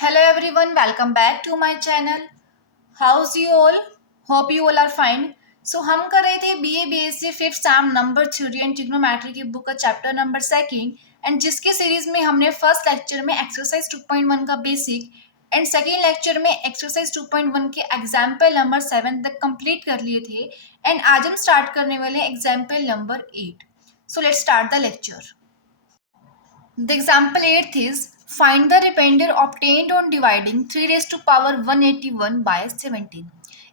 Hello everyone, welcome back to my channel. How's you all? Hope you all are fine. So हम कर रहे थे BA BSc fifth term number theory and trigonometry की book का chapter number second and जिसके series में हमने first lecture में एक्सरसाइज 2.1 का बेसिक एंड सेकेंड लेक्चर में एक्सरसाइज 2.1 के एग्जाम्पल नंबर 7 तक कंप्लीट कर लिए थे एंड आज हम स्टार्ट करने वाले example number 8. So let's start the lecture. The example 8th is find the remainder obtained on dividing 3 raised to power 181 by 17.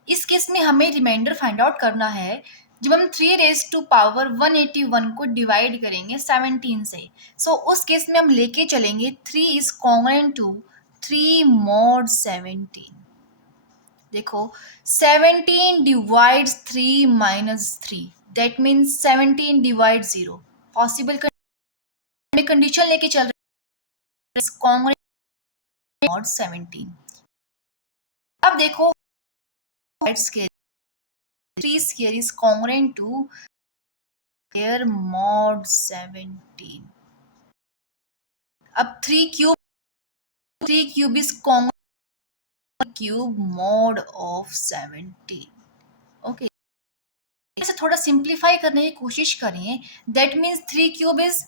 इस केस में हमें रिमाइंडर फाइंड आउट करना है जब हम 3 रेज टू पावर 181 को डिवाइड करेंगे 17 से. सो उस केस में हम लेके चलेंगे 3 इज कॉन्ग्रुएंट टू 3 mod 17. देखो 17 divides 3 minus 3 that means 17 divide 0. Possible condition लेके चल रहे कॉन्ग्रुएंट mod 17. अब देखो square 3 square is congruent to square mod 17. अब 3 cube is congruent cube mod of 17. Okay, इसे थोड़ा सिंप्लीफाई करने की कोशिश करें. That means 3 cube is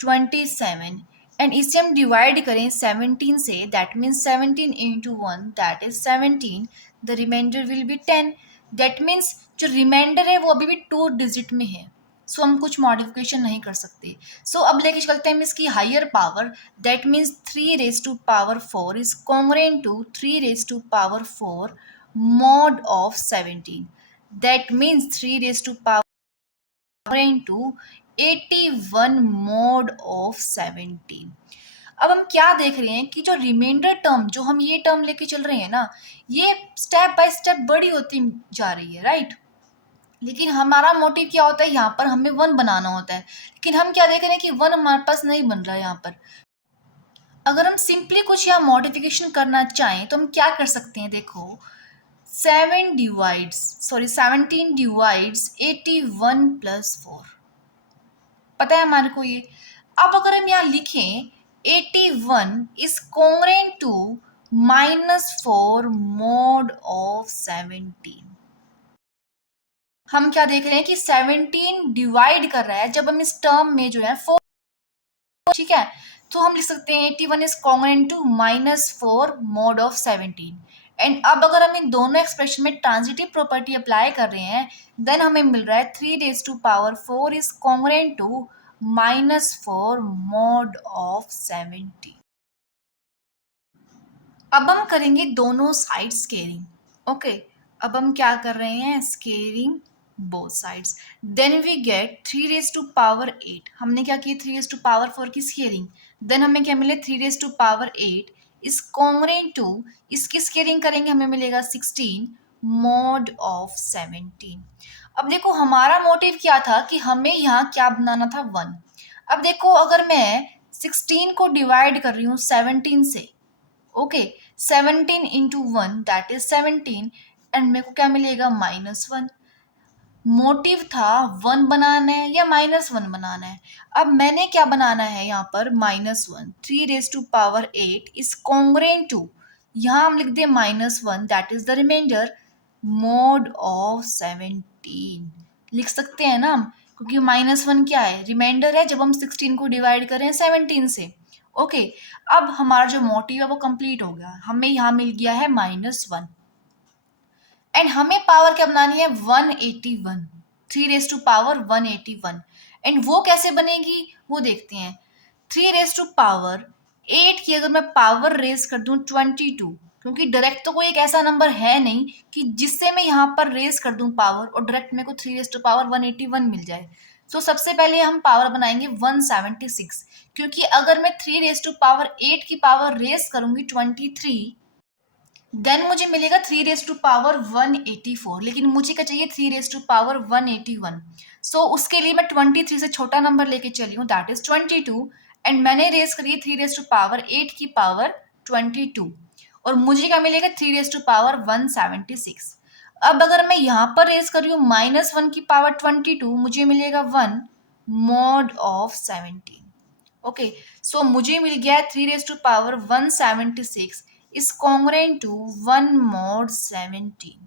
27 and इसे हम डिवाइड करें 17 से. That means 17 into 1 that is 17. The remainder will be 10. That means जो रिमाइंडर है वो अभी भी 2 डिजिट में है. सो हम कुछ मॉडिफिकेशन नहीं कर सकते. सो अब लेके चलते हैं हम इसकी higher power. That means 3 raise to power 4 is congruent to 3 raise to power 4 mod of 17. That means 3 raised to power into 81 mod of 17. अब हम क्या देख रहे हैं कि जो रिमाइंडर टर्म जो हम ये टर्म लेके चल रहे हैं ना, ये स्टेप बाय स्टेप बड़ी होती जा रही है, राइट. लेकिन हमारा मोटिव क्या होता है, यहाँ पर हमें 1 बनाना होता है. लेकिन हम क्या देख रहे हैं कि 1 हमारे पास नहीं बन रहा है यहाँ पर. अगर हम सिंपली कुछ यहाँ मॉडिफिकेशन करना चाहें तो हम क्या कर सकते हैं. देखो 17 divides 81 plus 4. पता है हमारे को ये. अब अगर हम यहाँ लिखें 81 is congruent to -4 mod of 17. हम क्या देख रहे हैं कि 17 डिवाइड कर रहा है जब हम इस टर्म में जो है 4, ठीक है. तो हम लिख सकते हैं 81 is congruent to -4 mod of 17. And अब अगर हम इन दोनों एक्सप्रेशन में ट्रांजिटिव प्रॉपर्टी अप्लाई कर रहे हैं देन हमें मिल रहा है 3 raise to power 4 is congruent to -4 mod of 17. अब हम करेंगे दोनों साइड स्केयरिंग. ओके, अब हम क्या कर रहे हैं, squaring both sides. Then we get 3 raise to power 8. हमने क्या किया, 3 रेज टू पावर 4 की स्केयरिंग. देन हमें क्या मिले, 3 raise to power 8 is congruent to, इसकी स्केयरिंग करेंगे हमें मिलेगा 16 mod of 17. अब देखो हमारा मोटिव क्या था कि हमें यहाँ क्या बनाना था, 1. अब देखो अगर मैं 16 को डिवाइड कर रही हूँ 17 से, okay 17 into 1 that is 17 and मेरे को क्या मिलेगा, -1. मोटिव था 1 बनाना है या -1 बनाना है. अब मैंने क्या बनाना है यहाँ पर, -1. 3 raise to power 8 is congruent to, यहाँ हम लिख दे -1 that is the remainder mod of 17. लिख सकते हैं ना हम, क्योंकि -1 क्या है, रिमाइंडर है जब हम 16 को डिवाइड करें 17 से. ओके, अब हमारा जो मोटिव है वो कंप्लीट हो गया. हमें यहाँ मिल गया है -1 एंड हमें पावर क्या बनानी है, 181. 3 रेज टू पावर 181 एंड वो कैसे बनेगी वो देखते हैं. 3 रेज टू पावर 8 की अगर मैं पावर रेज कर दूं 22, क्योंकि डायरेक्ट तो कोई एक ऐसा नंबर है नहीं कि जिससे मैं यहाँ पर रेज कर दूं पावर और डायरेक्ट मेरे को 3 रेज टू पावर 181 मिल जाए. तो सबसे पहले हम पावर बनाएंगे 176, क्योंकि अगर मैं 3 रेज टू पावर 8 की पावर रेज करूंगी 23 देन मुझे मिलेगा 3 रेज टू पावर 184. लेकिन मुझे क्या चाहिए, 3 रेज टू पावर 181. सो उसके लिए मैं 23 से छोटा नंबर लेके चली हूँ दैट इज 22 एंड मैंने रेज करी 3 रेज टू पावर 8 की पावर 22 और मुझे क्या मिलेगा, 3 रेज टू पावर 176. अब अगर मैं यहाँ पर रेज कर रही हूँ -1 की पावर 22 मुझे मिलेगा 1 mod of 17. ओके, सो मुझे मिल गया है 3 raise to power 176 is congruent to 1 mod 17.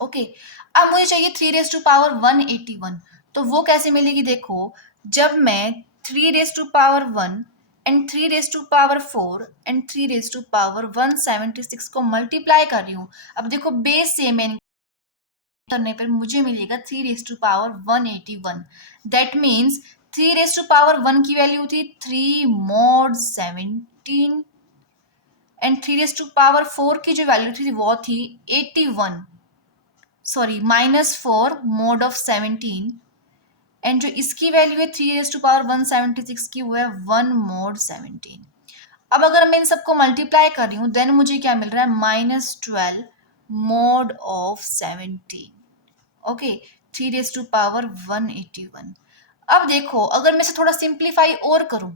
Okay, अब मुझे चाहिए 3 रेज टू पावर 181। तो वो कैसे मिलेगी? देखो, जब मैं 3 raise to power 1 and 3 raise to power 4 and 3 raise to power 176 को मल्टीप्लाई कर रही हूँ, अब देखो बेस सेम है, करने पर मुझे मिलेगा 3 raise to power 181। That means 3 raise to power 1 की वैल्यू थी 3 mod 17 and 3 raise to power 4 की जो वैल्यू थी वो थी 81, सॉरी -4 mod ऑफ 17, एंड जो इसकी वैल्यू है 3 रेज टू पावर 176 की वो है 1 mod 17। अब अगर मैं इन सबको मल्टीप्लाई कर रही हूँ देन मुझे क्या मिल रहा है? -12 mod of 17। Okay, 3 raise to power 181। अब देखो, अगर मैं इसे थोड़ा सिंप्लीफाई और करूं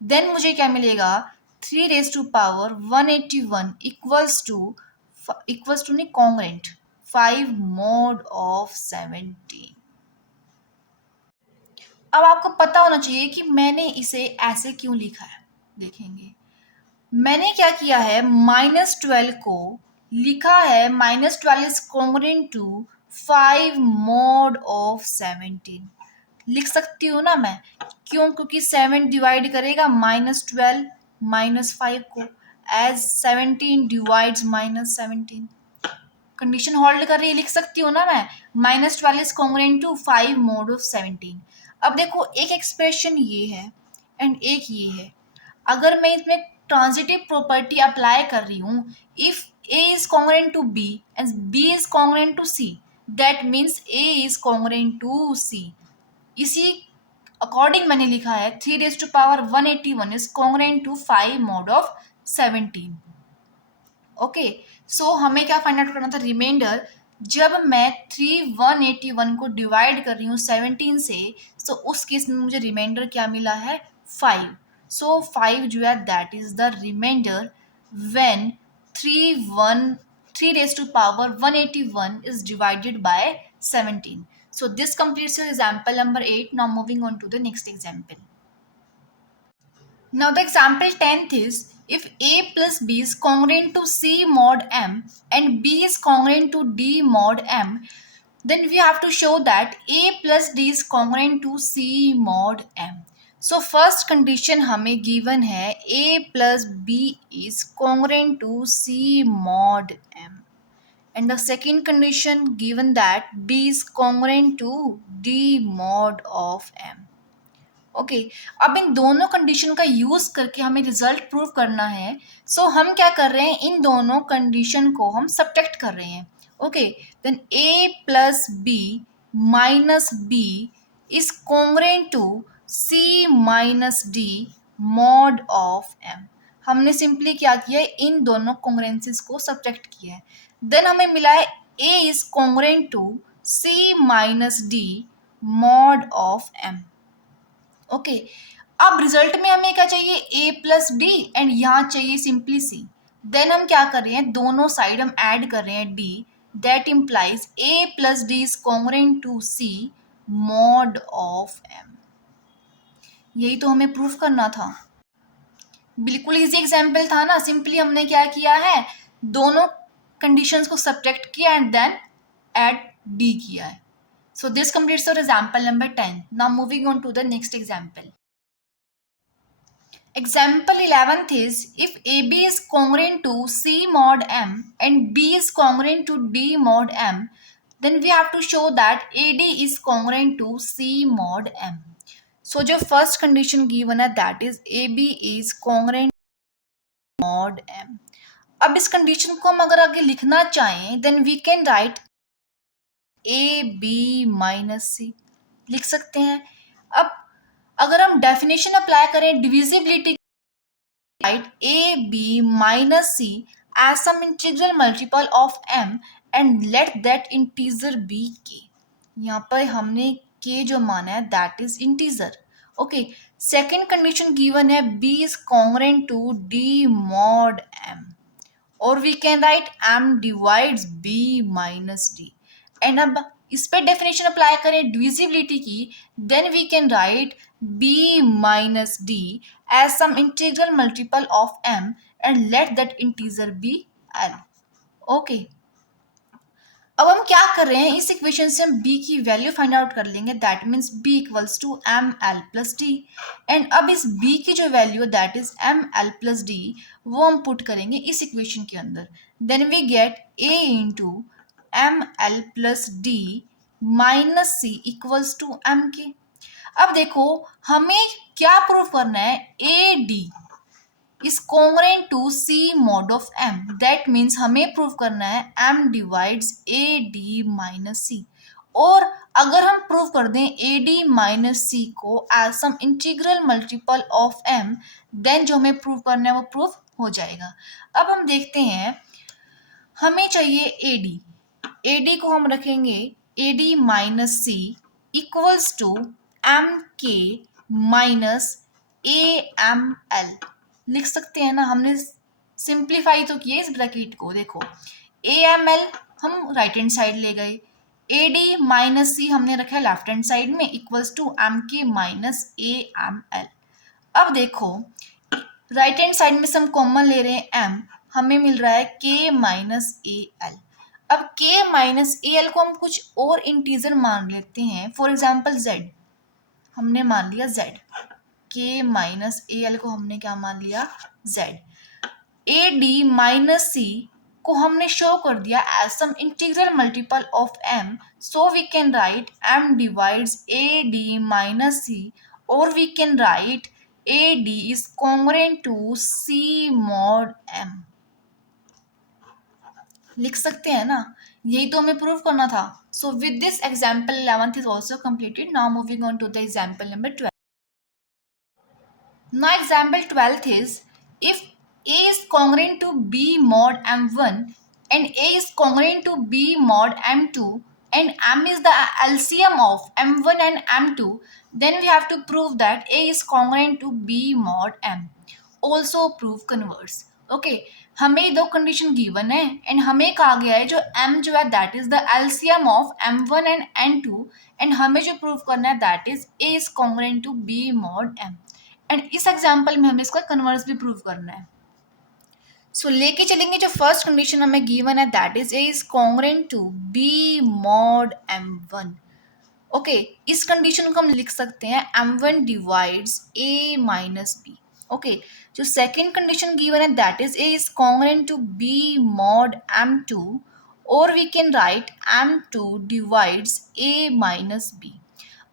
देन मुझे क्या मिलेगा? 3 raise to power 181 equals to नहीं, कॉन्ग्रेंट 5 mod ऑफ 17। अब आपको पता होना चाहिए कि मैंने इसे ऐसे क्यों लिखा है। देखेंगे, मैंने क्या किया है, -12 को लिखा है, -12 is congruent to 5 mod of 17। लिख सकती हूँ ना मैं, क्यों? क्योंकि 7 डिवाइड करेगा -12 -5 को, एज 17 डिवाइड्स -17। कंडीशन होल्ड कर रही है, लिख सकती हूँ ना मैं, -12 is congruent to 5 mod of 17। अब देखो, एक एक्सप्रेशन ये है एंड एक ये है। अगर मैं इसमें ट्रांजिटिव प्रॉपर्टी अप्लाई कर रही हूँ, if A is congruent to B and B is congruent to C, that means A is congruent to C. इसी अकॉर्डिंग मैंने लिखा है 3 raise to power 181 is congruent to 5 mod of 17। Okay, so हमें क्या find out करना था? Reminder. जब मैं 181 को डिवाइड कर रही हूँ 17 से, सो उस केस में मुझे रिमाइंडर क्या मिला है? 5। सो 5 जो है that is the remainder when 3 raise to power 181 is divided by 17. So this completes your example number 8. Now moving on to the next example. Now the example 10th is, if A plus B is congruent to C mod M and B is congruent to D mod M, then we have to show that A plus D is congruent to C mod M. So first condition हमें given है A plus B is congruent to C mod M. And the second condition given that B is congruent to D mod of M. Okay, अब इन दोनों condition का use करके हमें result prove करना है। सो हम क्या कर रहे हैं, इन दोनों कंडीशन को हम सब्ट्रैक्ट कर रहे हैं। Okay, then A plus B minus B is congruent to C minus D mod of M. हमने सिंपली क्या किया है, इन दोनों कॉन्ग्रुएंसीज को सब्ट्रैक्ट किया है। देन हमें मिला है A is congruent to C minus D mod of M. Okay, अब रिजल्ट में हमें क्या चाहिए? ए प्लस डी एंड यहाँ चाहिए सिंपली सी। देन हम क्या कर रहे हैं, दोनों साइड हम ऐड कर रहे हैं D, that implies A plus D is congruent to C mod of M. यही तो हमें प्रूफ करना था। बिल्कुल इजी एग्जाम्पल था ना। सिंपली हमने क्या किया है, दोनों कंडीशंस को सब्ट्रैक्ट किया एंड देन ऐड डी किया है। So this completes our example number 10. Now moving on to the next example. Example 11th is, if AB is congruent to C mod M and B is congruent to D mod M, then we have to show that AD is congruent to C mod M. So जो first condition given है that is AB is congruent to mod M. अब इस condition को हम अगर आगे लिखना चाहें then we can write A B minus C लिख सकते हैं। अब अगर हम डेफिनेशन अप्लाई करें divisibility, right A B minus C as some integral multiple of M and let that integer be K. यहाँ पर हमने के जो माना है that is integer. Okay, second condition given है B is congruent to D mod M, और we can write M divides B minus D. And अब इस पे डेफिनेशन अप्लाई करें डिविजिबिलिटी की, then we can write b minus D as some integral multiple of m and let that integer be L. Okay, अब हम क्या कर रहे हैं, इस इक्वेशन से हम b की वैल्यू फाइंड आउट कर लेंगे, that means b equals to M L plus D. And अब इस b की जो वैल्यू है that is M L plus D, वो हम पुट करेंगे इस इक्वेशन के अंदर। Then we get a into M L plus D minus C equals to M K. अब देखो हमें क्या प्रूव करना है, A D is congruent to C mod of M. That means हमें प्रूव करना है M divides AD minus C। और अगर हम प्रूव कर दें AD minus C को as some integral multiple of M, then जो हमें प्रूव करना है वो प्रूव हो जाएगा। अब हम देखते हैं, हमें चाहिए AD को हम रखेंगे AD minus C equals to MK minus AML। लिख सकते हैं ना, हमने सिंप्लीफाई तो किया इस ब्रैकेट को। देखो AML हम राइट हैंड साइड ले गए, AD माइनस C हमने रखा है लेफ्ट हैंड साइड में equals to MK minus AML। अब देखो राइट हैंड साइड में से हम कॉमन ले रहे हैं M, हमें मिल रहा है K माइनस AL। अब K माइनस AL को हम कुछ और इंटीजर मान लेते हैं, फॉर एग्जाम्पल Z हमने मान लिया Z, K माइनस AL को हमने क्या मान लिया Z। AD माइनस C को हमने शो कर दिया as some integral multiple of M, so we can write M divides AD minus C, और we can write AD is congruent to C mod M। लिख सकते हैं ना, यही तो हमें प्रूव करना था। So with this example 11th is also completed. Now moving on to the example number 12। Now example 12th is, if A is congruent to B mod M1 and A is congruent to B mod M2 and M is the LCM of M1 and M2, then we have to prove that A is congruent to B mod M. Also prove converse. Okay, हमें दो condition given है and हमें कहा गया है जो M जो है that is the LCM of M1 and M2, and हमें जो प्रूव करना है that is A is congruent to B mod M। And इस एग्जाम्पल में हमें इसका कन्वर्स भी प्रूव करना है। सो लेके चलेंगे जो फर्स्ट कंडीशन हमें गिवन है that is A is congruent to B mod M1। Okay, इस कंडीशन को हम लिख सकते हैं M1 divides A minus B। Okay, जो सेकेंड कंडीशन गिवन है that is A is congruent to B mod M2, और we can write M2 divides A minus B।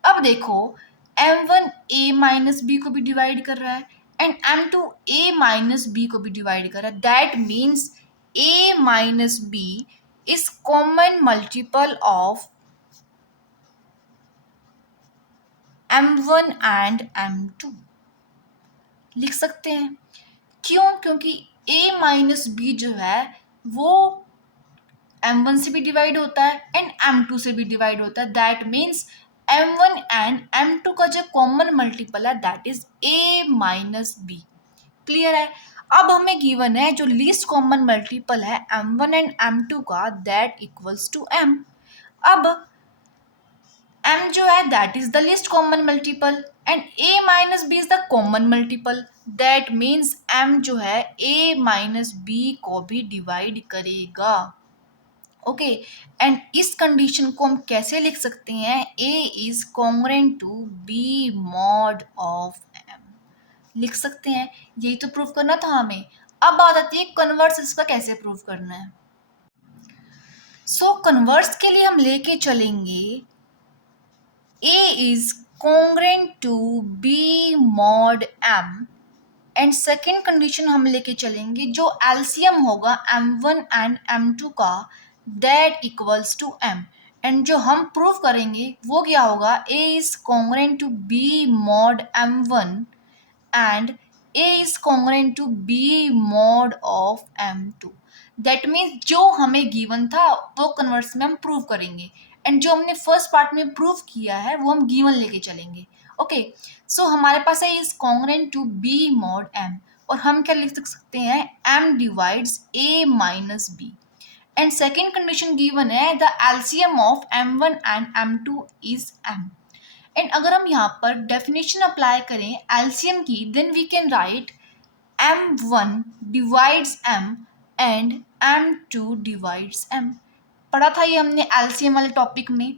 अब देखो M1 A माइनस B को भी डिवाइड कर रहा है and M2 A minus B को भी डिवाइड कर रहा है, that means A minus B is common multiple of M1 and M2। लिख सकते हैं, क्यों? क्योंकि A माइनस B जो है वो M1 से भी डिवाइड होता है एंड M2 से भी डिवाइड होता है, that means M1 and M2 का जो कॉमन मल्टीपल है that is A minus B। Clear है? अब हमें गिवन है जो लीस्ट कॉमन मल्टीपल है M1 एंड M2 का, दैट इक्वल्स टू M। अब M जो है that is the least common multiple and A minus B is the common multiple, that means M जो है A माइनस B को भी divide करेगा। ओके, एंड इस कंडीशन को हम कैसे लिख सकते हैं, A is congruent to B mod of M। लिख सकते हैं, यही तो प्रूव करना था हमें। अब बात आती है कन्वर्स, इसका कैसे प्रूव करना है। सो कन्वर्स के लिए हम लेके चलेंगे A is congruent to B mod M, and second condition हम लेके चलेंगे जो एलसीएम होगा M1 एंड M2 का, that equals to M। And जो हम प्रूव करेंगे वो क्या होगा, A is congruent to B mod M1 and A is congruent to B mod of M2। That means जो हमें गिवन था वो कन्वर्स में हम प्रूव करेंगे, एंड जो हमने फर्स्ट पार्ट में प्रूव किया है वो हम गिवन लेके चलेंगे। ओके, सो हमारे पास है is congruent to B mod M, और हम क्या लिख सकते हैं, M divides A minus B। And second condition given है the LCM of M1 and M2 is M। And अगर हम यहाँ पर डेफिनेशन अप्लाई करें एलसीएम की, then we can write M1 divides M and M2 divides M। पढ़ा था ये हमने एलसीएम वाले टॉपिक में।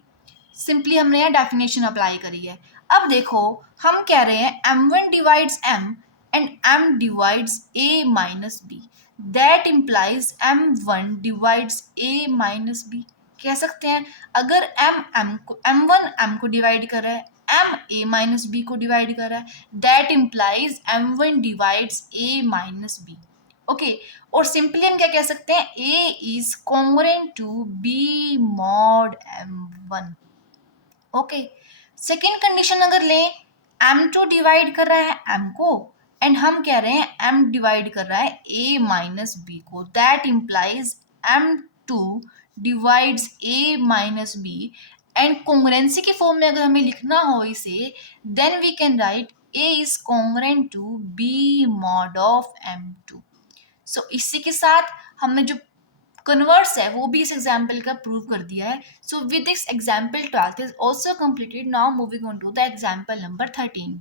सिंपली हमने यहाँ डेफिनेशन अप्लाई करी है। अब देखो हम कह रहे हैं M1 divides M and M divides A minus B, that implies M1 divides A minus B। कह सकते हैं अगर M1 M को डिवाइड कर रहा है, M A माइनस B को डिवाइड कर रहा है, that implies M1 divides A minus B। Okay, और सिंपली हम क्या कह सकते हैं, A is congruent to B mod M1। Okay, second condition अगर ले, M2 डिवाइड कर रहा है M को एंड हम कह रहे हैं M डिवाइड कर रहा है A माइनस B को, that implies M2 divides A minus B। And congruency की फॉर्म में अगर हमें लिखना हो इसे, then we can write A is congruent to B mod of M2। So इसी के साथ हमने जो कन्वर्स है वो भी इस एग्जाम्पल का प्रूव कर दिया है। So with this example 12 is also completed. Now moving on to the example number 13।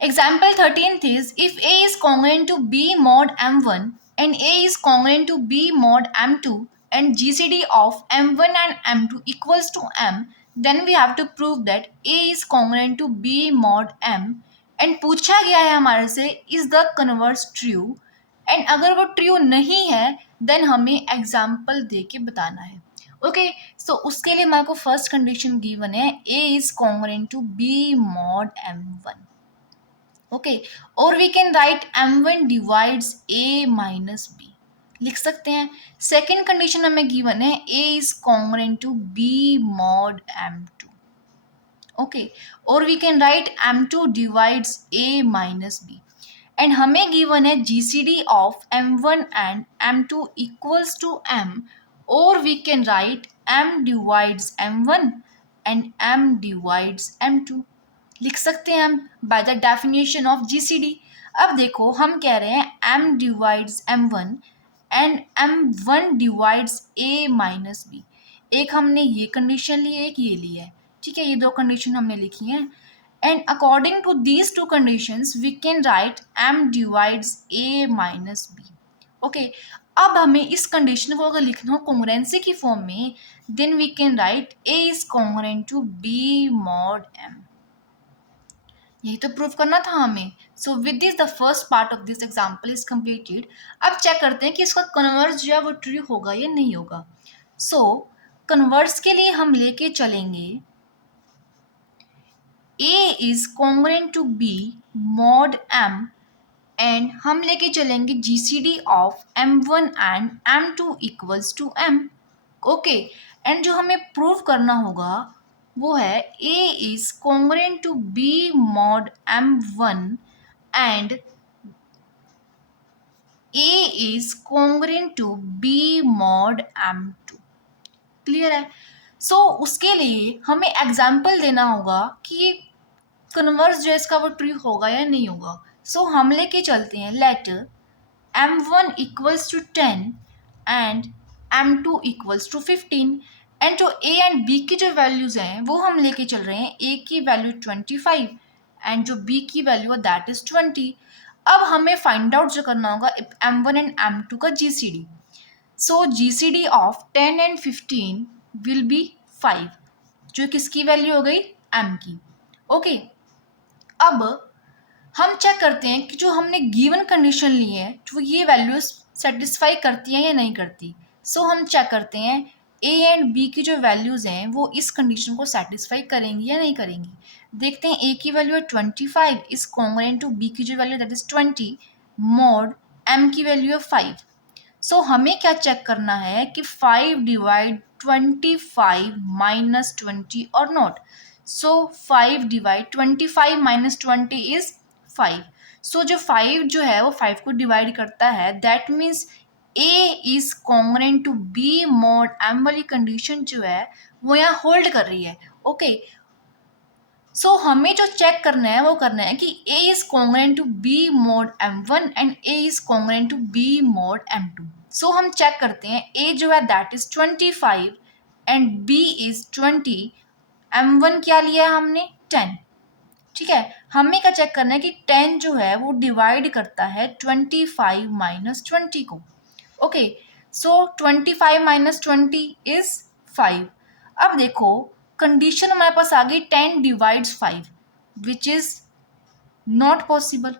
Example 13th is if A is congruent to B mod M1 and A is congruent to B mod M2 and GCD of M1 and M2 equals to M, then we have to prove that A is congruent to B mod M and पूछा गया है हमारे से is the converse true, and अगर वो true नहीं है then हमें एग्जाम्पल दे के बताना है। ओके, सो उसके लिए हमारे को फर्स्ट कंडीशन गिवन है A is congruent to B mod M1। ओके, और we can write M1 divides A minus B, लिख सकते हैं। सेकेंड कंडीशन हमें गिवन है A is congruent to B mod M2। ओके, और we can write M2 divides A minus B, and हमें गिवन है GCD of M1 and M2 equals to M, और we can write M divides M1 and M divides M2, लिख सकते हैं हम by the definition of GCD। अब देखो हम कह रहे हैं M divides M1 and M1 divides A minus B। एक हमने ये कंडीशन ली है, एक ये ली है, ठीक है, ये दो कंडीशन हमने लिखी हैं। And according to these two conditions we can write M divides A minus B। Okay, अब हमें इस कंडीशन को अगर लिखना हो कॉन्ग्रुएंसी की फॉर्म में, then we can write A is congruent to B mod M। यही तो प्रूव करना था हमें। So with this the first part of this example is completed. अब चेक करते हैं कि इसका कन्वर्स जो है वो ट्रू होगा या नहीं होगा। सो कन्वर्स के लिए हम लेके चलेंगे A is congruent to B mod M, and हम लेके चलेंगे GCD of M1 and M2 equals to M। Okay, and जो हमें प्रूव करना होगा वो है A is congruent to B mod M1 and A is congruent to B mod M2। Clear है? सो उसके लिए हमें एग्जाम्पल देना होगा कि कन्वर्स जो है इसका वो ट्रू होगा या नहीं होगा। सो हम लेके चलते हैं let M1 equals to 10 and M2 equals to 15, and जो A एंड B की जो वैल्यूज हैं वो हम लेके चल रहे हैं, A की वैल्यू 25 एंड जो B की वैल्यू है दैट इज 20। अब हमें फाइंड आउट जो करना होगा M1 एंड M2 का GCD। So GCD of 10 and 15 will be 5, जो किसकी वैल्यू हो गई, M की। ओके, अब हम चेक करते हैं कि जो हमने गिवन कंडीशन ली है जो ये वैल्यूज सेटिस्फाई करती हैं या नहीं करती। सो हम चेक करते हैं A एंड B की जो वैल्यूज हैं वो इस कंडीशन को सेटिस्फाई करेंगी या नहीं करेंगी। देखते हैं A की वैल्यू है 25 इज कॉन्ग्रुएंट टू B की जो value that is 20 mod M की वैल्यू है 5। सो हमें क्या चेक करना है कि 5 डिवाइड 25 माइनस 20 और not. So 5 divide 25 minus 20 is 5। So जो 5 जो है वो 5 को डिवाइड करता है, that means A is congruent to B mod M वाली कंडीशन जो है वो यहाँ होल्ड कर रही है। ओके, सो हमें जो चेक करना है वो करना है कि A is congruent to B mod M1 and A is congruent to B mod M2। So हम चेक करते हैं A जो है that is 25 and B is 20, M1 क्या लिया है हमने 10। ठीक है, हमें क्या चेक करना है कि 10 जो है वो डिवाइड करता है 25 माइनस 20 को। Okay, so 25 minus 20 is 5। अब देखो कंडीशन हमारे पास आ गई 10 divides 5 which is not possible,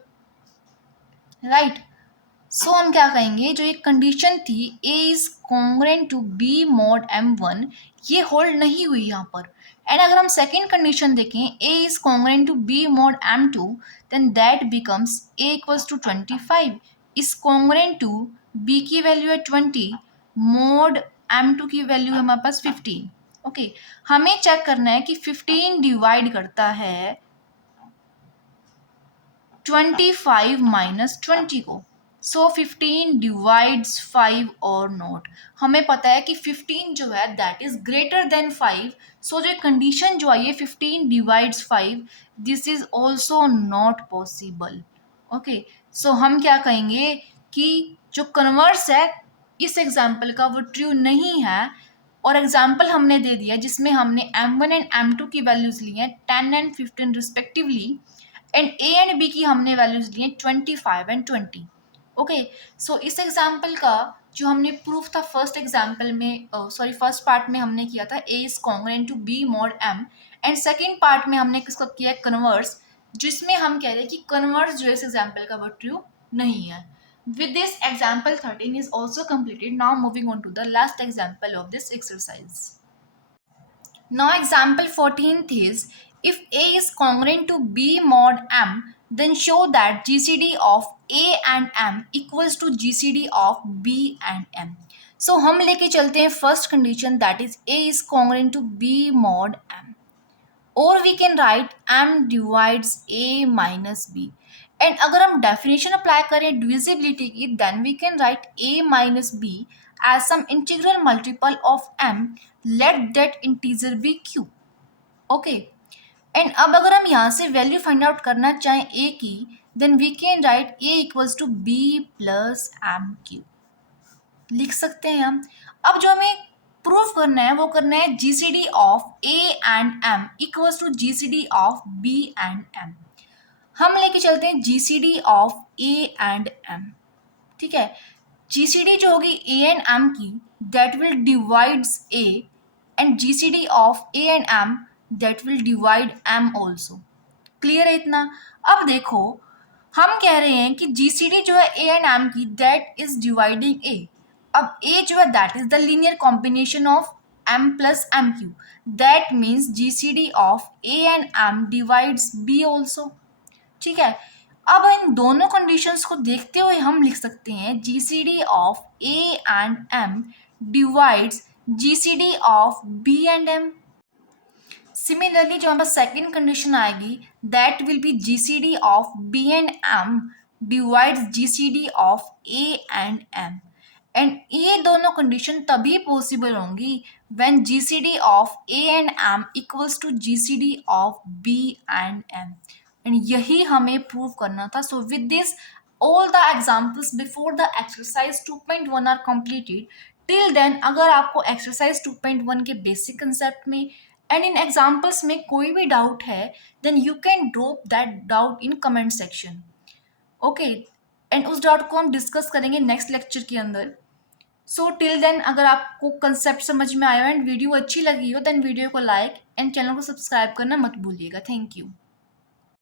right. So हम क्या कहेंगे, जो एक कंडीशन थी A is congruent to B mod m1, ये होल्ड नहीं हुई यहाँ पर। एंड अगर हम सेकेंड कंडीशन देखें a is congruent to B mod m2, then that becomes a equals to 25 is congruent to b की वैल्यू है 20, मॉड m2 की वैल्यू है हमारे पास 15। ओके, हमें चेक करना है कि 15 डिवाइड करता है 25 माइनस 20 को। सो 15 डिवाइड्स 5 और नॉट। हमें पता है कि 15 जो है that is greater than 5। So जो कंडीशन जो आई है 15 divides 5, this is also not possible. Okay, so हम क्या कहेंगे कि जो कन्वर्स है इस एग्जाम्पल का वो ट्रू नहीं है। और एग्जाम्पल हमने दे दिया जिसमें हमने m1 एंड m2 की वैल्यूज ली हैं 10 and 15 respectively, and A and B की हमने वैल्यूज ली हैं 25 एंड 20। ओके, सो इस एग्जाम्पल का जो हमने प्रूफ था फर्स्ट एग्जाम्पल में, सॉरी फर्स्ट पार्ट में हमने किया था a is congruent to B mod m, and second part में हमने किसका किया कन्वर्स, जिसमें हम कह रहे हैं कि कन्वर्स जो इस एग्जाम्पल का वो ट्रू नहीं है। With this example 13 is also completed. Now moving on to the last example of this exercise. Now example 14th is, if A is congruent to B mod M, then show that GCD of A and M equals to GCD of B and M. So हम लेके चलते हैं first condition, that is A is congruent to B mod M. और we can write m divides a minus b। And अगर हम definition apply करें divisibility की, then we can write a minus b as some integral multiple of m, let that integer be q। Okay, and अब अगर हम यहाँ से value find out करना चाहें a की, then we can write a equals to b plus M Q, लिख सकते हैं हम। अब जो हमें प्रूफ करना है वो करना है GCD of A and M equals to GCD of B and M. हम लेके चलते हैं GCD of A and M. ठीक है, जीसीडी जो होगी ए एंड एम की, that will divides A, and GCD of A and M that will divide M also. Clear है इतना? अब देखो हम कह रहे हैं कि जीसीडी जो है ए एंड एम की, दैट इज डिवाइडिंग ए। अब ए जो है that is the linear combination of m plus M Q, that means GCD of A and M divides B also. ठीक है, अब इन दोनों कंडीशंस को देखते हुए हम लिख सकते हैं GCD of A and M divides GCD of B and M. Similarly जो हमारे सेकेंड कंडीशन आएगी, that will be GCD of B and M divides GCD of A and M. And ये दोनों कंडीशन तभी पॉसिबल होंगी when GCD of A and M equals to GCD of B and M. And यही हमें prove करना था। So with this all the examples before the exercise 2.1 are completed. Till then अगर आपको exercise 2.1 के basic concept में and in examples में कोई भी doubt है, then you can drop that doubt in comment section. Okay, and उस doubt को हम discuss करेंगे next lecture के अंदर। सो टिल देन अगर आपको कंसेप्ट समझ में आया एंड वीडियो अच्छी लगी हो, देन वीडियो को लाइक एंड चैनल को सब्सक्राइब करना मत भूलिएगा। Thank you.